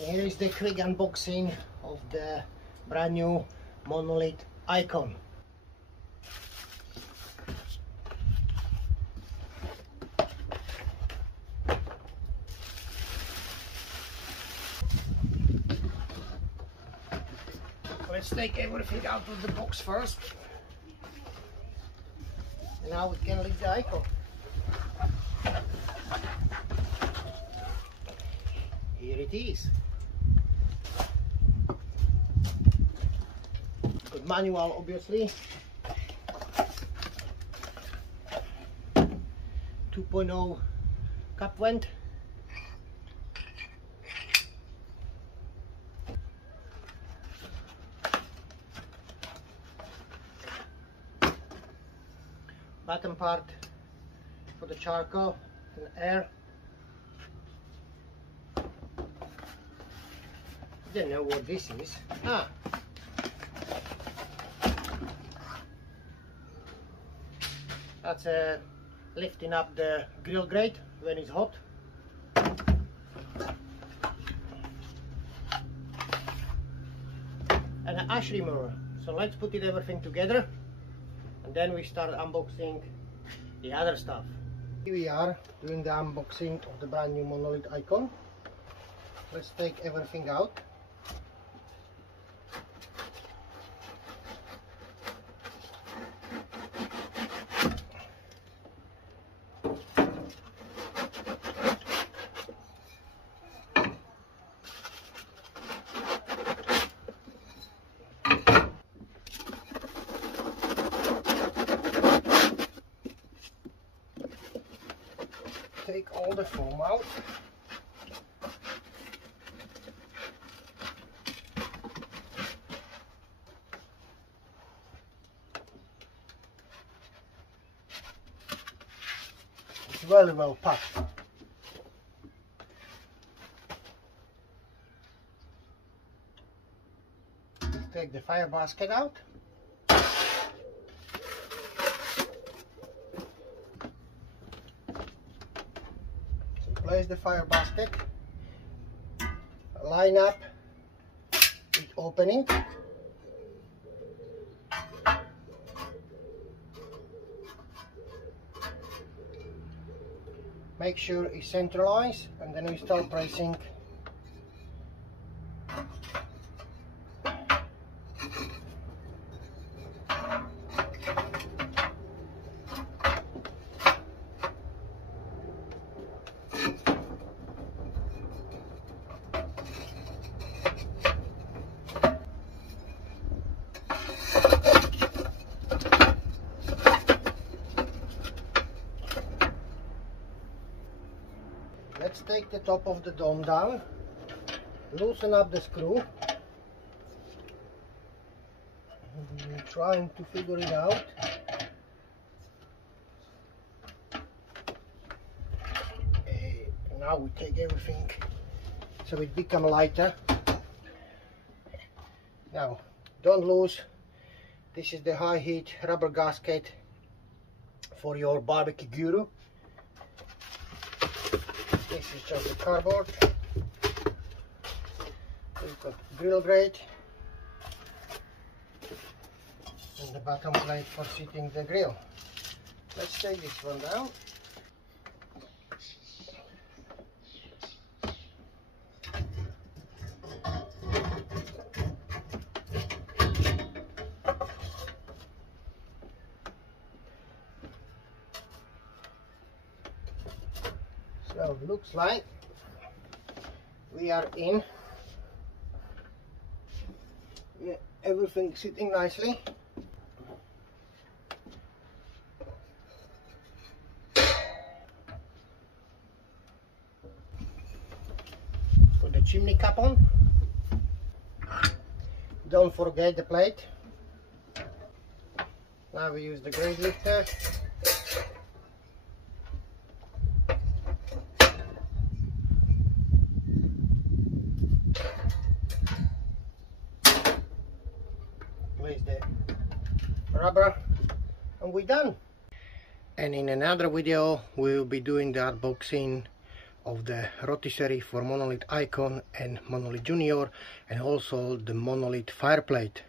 Here is the quick unboxing of the brand new MONOLITH ICON. Let's take everything out of the box first. And now we can lift the icon. Here it is. Good manual, obviously. 2.0 cup vent. Bottom part for the charcoal and air. Didn't know what this is. That's lifting up the grill grate when it's hot. And an ash remover. So let's put everything together and then we start unboxing the other stuff. Here we are doing the unboxing of the brand new MONOLITH ICON. Let's take everything out. Take all the foam out. It's very well packed. Let's take the fire basket out. Place the fire basket, line up with opening, make sure it's centralized, and then we start pressing. Let's take the top of the dome down, loosen up the screw. I'm trying to figure it out. Now we take everything so it becomes lighter. Now, don't lose, this is the high heat rubber gasket for your barbecue guru. This is just the cardboard. We've got grill grate and the bottom plate for seating the grill. Let's take this one down. So it looks like we are in. Yeah, everything sitting nicely. Put the chimney cap on. Don't forget the plate. Now we use the grate lifter. Place the rubber and we're done. And in another video we will be doing the unboxing of the rotisserie for Monolith Icon and Monolith Junior, and also the Monolith fireplate.